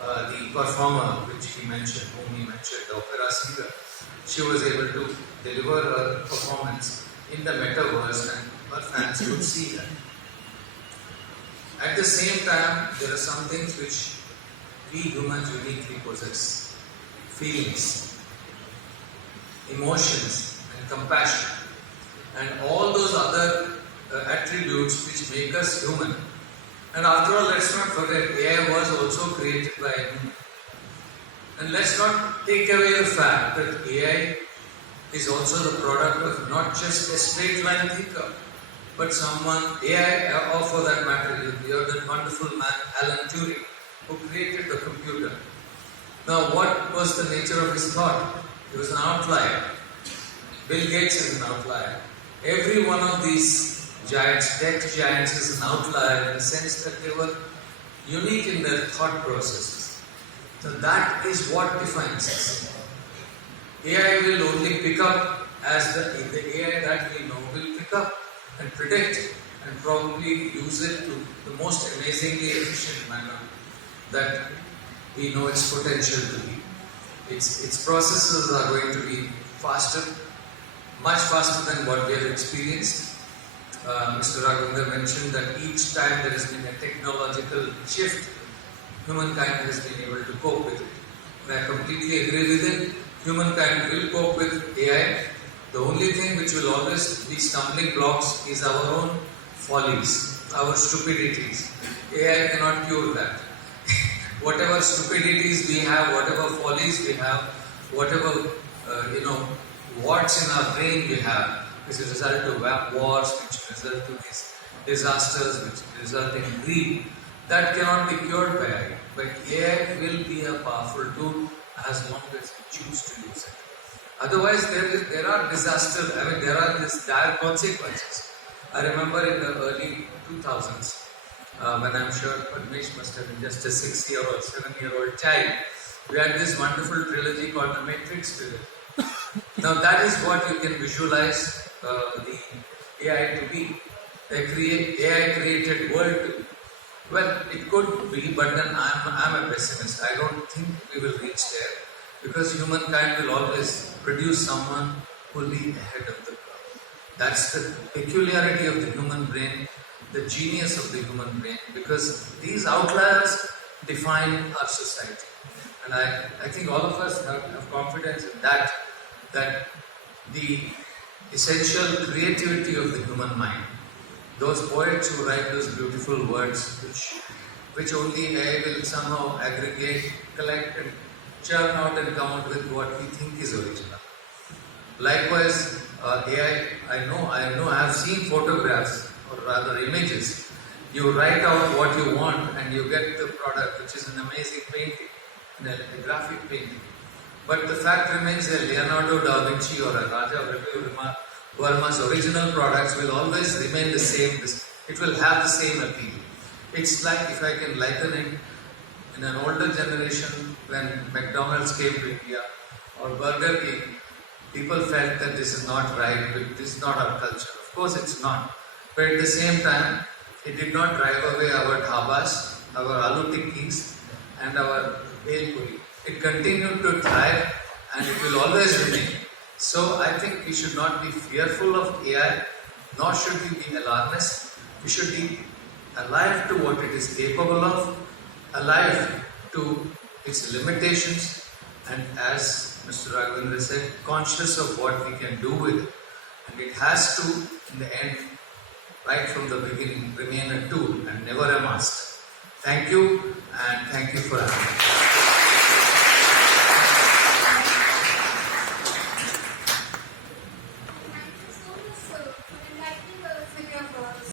the performer which he mentioned, whom he mentioned, the opera singer, she was able to deliver her performance in the metaverse and her fans could see that. At the same time, there are some things which we humans uniquely possess. Feelings, emotions and compassion and all those other attributes which make us human. And after all, let's not forget, AI was also created by a human. And let's not take away the fact that AI is also the product of not just a straight line thinker, but someone, AI, or for that matter, you have that wonderful man, Alan Turing, who created the computer. Now, what was the nature of his thought? He was an outlier. Bill Gates is an outlier. Every one of these giants, tech giants, is an outlier in the sense that they were unique in their thought processes. So that is what defines us. AI will only pick up as the AI that we know will pick up and predict and probably use it to the most amazingly efficient manner that we know its potential to be. Its processes are going to be faster, much faster than what we have experienced. Mr. Raghavendra mentioned that each time there has been a technological shift, humankind has been able to cope with it. And I completely agree with it. Humankind will cope with AI. The only thing which will always be stumbling blocks is our own follies, our stupidities. AI cannot cure that. Whatever stupidities we have, whatever follies we have, whatever warts in our brain we have, which result to wars, which result to these disasters, which result in greed, that cannot be cured by AI. But AI will be a powerful tool as long as we choose to use it. Otherwise, there are disasters. There are these dire consequences. I remember in the early 2000s, when I'm sure Padmesh must have been just a 6-year-old, 7-year-old child, we had this wonderful trilogy called The Matrix trilogy. Now that is what you can visualize the AI to be. AI created world to be. Well, it could be, but then I'm a pessimist. I don't think we will reach there because humankind will always produce someone who will be ahead of the curve. That's the peculiarity of the human brain, the genius of the human brain, because these outliers define our society. And I think all of us have confidence in that the essential creativity of the human mind, those poets who write those beautiful words which only AI will somehow aggregate, collect and churn out and come out with what we think is original. Likewise, AI, I have seen photographs or rather images. You write out what you want and you get the product, which is an amazing painting, a graphic painting. But the fact remains that Leonardo da Vinci or a Raja Verma's original products will always remain the same. It will have the same appeal. It's like, if I can liken it, in an older generation when McDonald's came to India or Burger King, people felt that this is not right, this is not our culture. Of course it's not. But at the same time, it did not drive away our dhabas, our aloo tikkis and our bhel puri. It continued to thrive and it will always remain. So I think we should not be fearful of AI, nor should we be alarmist. We should be alive to what it is capable of, alive to its limitations, and as Mr. Raghavendra said, conscious of what we can do with it. And it has to, in the end, right from the beginning, remain a tool and never a master. Thank you, and thank you for having me.